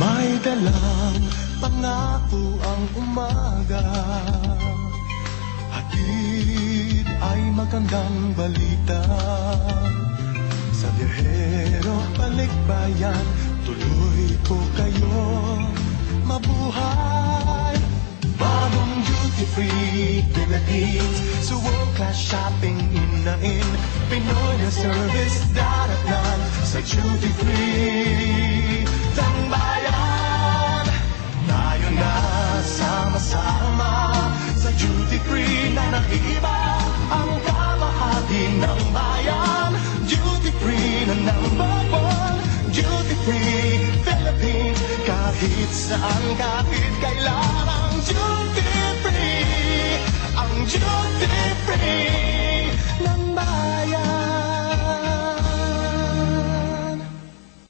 May dalang pangako ang umaga, hatid ay magandang balita. Sa biyahero balikbayan, tuloy ko kayo mabuhay. Bagong duty-free Philippines, sa world-class shopping inain. Pinoy na service daratnan sa duty-free Tambayan. Tayo na sama-sama sa duty-free na nag-iiba ang kamahagi ng bayan. Duty-free na number one, duty-free Philippines. Kahit saan, kahit kailan, ang duty-free, ang duty-free ng bayan.